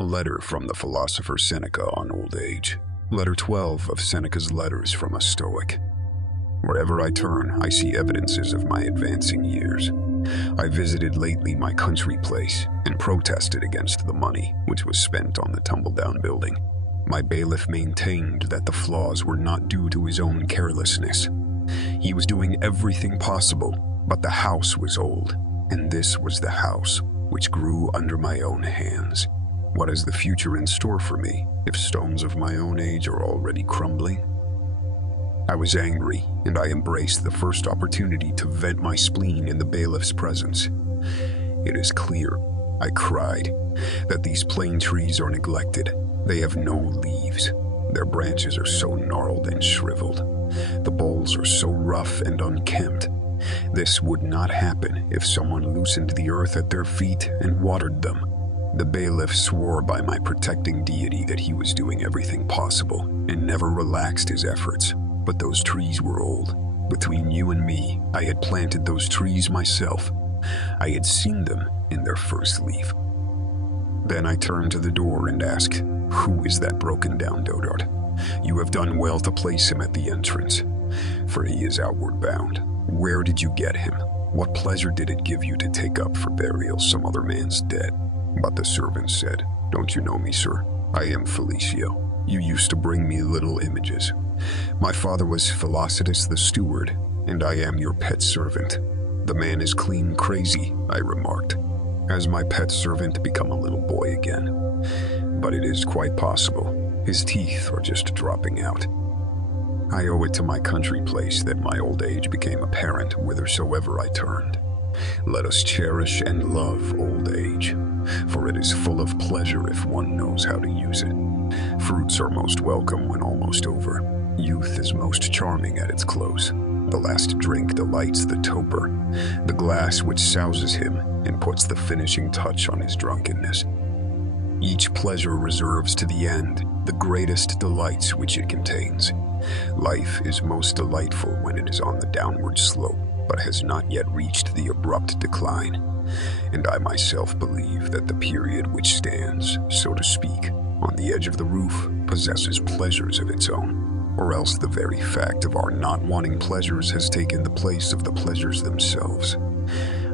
A letter from the philosopher Seneca on old age. Letter 12 of Seneca's Letters from a Stoic. Wherever I turn, I see evidences of my advancing years. I visited lately my country place and protested against the money which was spent on the tumble-down building. My bailiff maintained that the flaws were not due to his own carelessness. He was doing everything possible, but the house was old, and this was the house which grew under my own hands. What is the future in store for me if stones of my own age are already crumbling? I was angry, and I embraced the first opportunity to vent my spleen in the bailiff's presence. "It is clear," I cried, "that these plane trees are neglected. They have no leaves. Their branches are so gnarled and shriveled. The boles are so rough and unkempt. This would not happen if someone loosened the earth at their feet and watered them." The bailiff swore by my protecting deity that he was doing everything possible and never relaxed his efforts. But those trees were old. Between you and me, I had planted those trees myself. I had seen them in their first leaf. Then I turned to the door and asked, "Who is that broken-down dotard? You have done well to place him at the entrance, for he is outward bound. Where did you get him? What pleasure did it give you to take up for burial some other man's dead?" But the servant said, "Don't you know me, sir? I am Felicio. You used to bring me little images. My father was Philocetus the steward, and I am your pet servant." "The man is clean crazy," I remarked. "Has my pet servant become a little boy again? But it is quite possible. His teeth are just dropping out. I owe it to my country place that my old age became apparent whithersoever I turned. Let us cherish and love old age, for it is full of pleasure if one knows how to use it. Fruits are most welcome when almost over. Youth is most charming at its close. The last drink delights the toper, the glass which souses him and puts the finishing touch on his drunkenness. Each pleasure reserves to the end the greatest delights which it contains. Life is most delightful when it is on the downward slope, but has not yet reached the abrupt decline. And I myself believe that the period which stands, so to speak, on the edge of the roof possesses pleasures of its own, or else the very fact of our not wanting pleasures has taken the place of the pleasures themselves.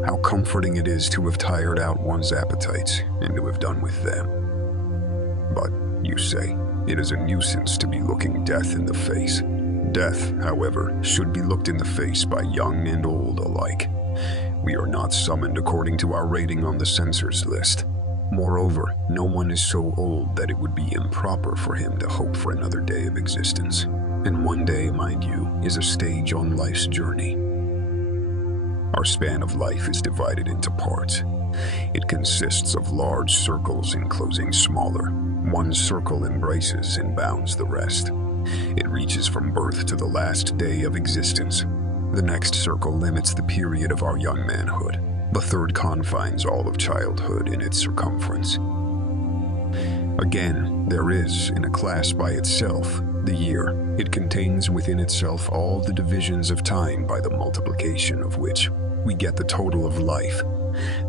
How comforting it is to have tired out one's appetites and to have done with them. But, you say, it is a nuisance to be looking death in the face. Death, however, should be looked in the face by young and old alike. We are not summoned according to our rating on the censors list. Moreover, no one is so old that it would be improper for him to hope for another day of existence. And one day, mind you, is a stage on life's journey. Our span of life is divided into parts. It consists of large circles enclosing smaller. One circle embraces and bounds the rest. It reaches from birth to the last day of existence. The next circle limits the period of our young manhood. The third confines all of childhood in its circumference. Again, there is, in a class by itself, the year. It contains within itself all the divisions of time by the multiplication of which we get the total of life.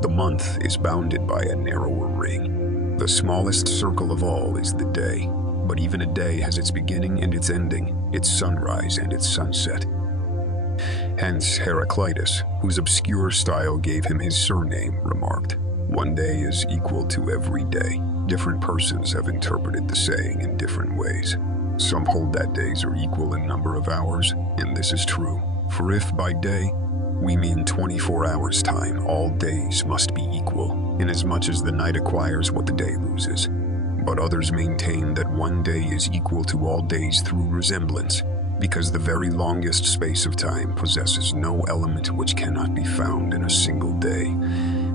The month is bounded by a narrower ring. The smallest circle of all is the day, but even a day has its beginning and its ending, its sunrise and its sunset. Hence Heraclitus, whose obscure style gave him his surname, remarked, "One day is equal to every day." Different persons have interpreted the saying in different ways. Some hold that days are equal in number of hours, and this is true. For if by day we mean 24 hours' time, all days must be equal, inasmuch as the night acquires what the day loses. But others maintain that one day is equal to all days through resemblance, because the very longest space of time possesses no element which cannot be found in a single day,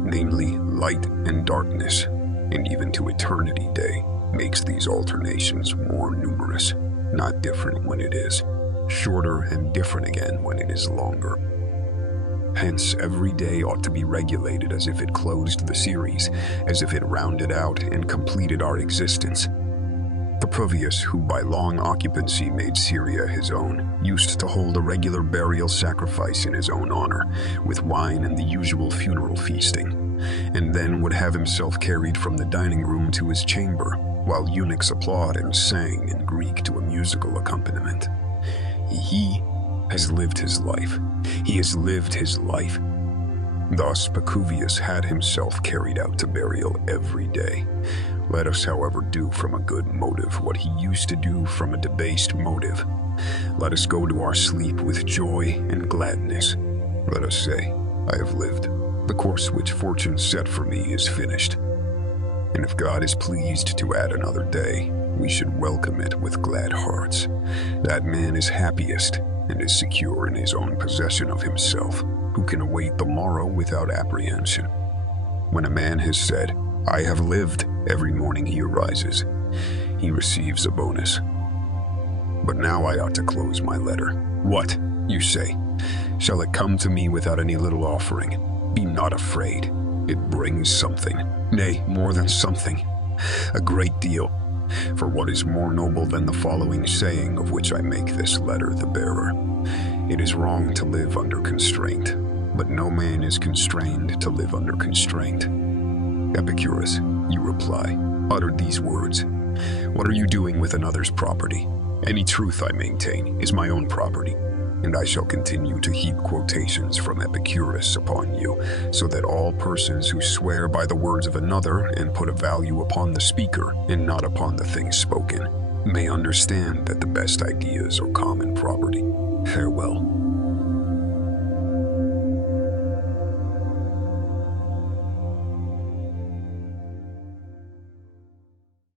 namely light and darkness, and even to eternity day makes these alternations more numerous, not different when it is, shorter and different again when it is longer. Hence, every day ought to be regulated as if it closed the series, as if it rounded out and completed our existence. Provius, who by long occupancy made Syria his own, used to hold a regular burial sacrifice in his own honor, with wine and the usual funeral feasting. and then would have himself carried from the dining room to his chamber, while eunuchs applaud and sang in Greek to a musical accompaniment. He has lived his life. He has lived his life. Thus, Pacuvius had himself carried out to burial every day. Let us, however, do from a good motive what he used to do from a debased motive. Let us go to our sleep with joy and gladness. Let us say, I have lived. The course which fortune set for me is finished. And if God is pleased to add another day, we should welcome it with glad hearts. That man is happiest and is secure in his own possession of himself, who can await the morrow without apprehension. When a man has said, I have lived, every morning he arises. He receives a bonus. But now I ought to close my letter. What, you say? Shall it come to me without any little offering? Be not afraid. It brings something, nay, more than something, a great deal. For what is more noble than the following saying of which I make this letter the bearer? It is wrong to live under constraint, but no man is constrained to live under constraint. Epicurus, you reply, uttered these words. What are you doing with another's property? Any truth, I maintain, is my own property, and I shall continue to heap quotations from Epicurus upon you, so that all persons who swear by the words of another and put a value upon the speaker and not upon the things spoken may understand that the best ideas are common property. Farewell.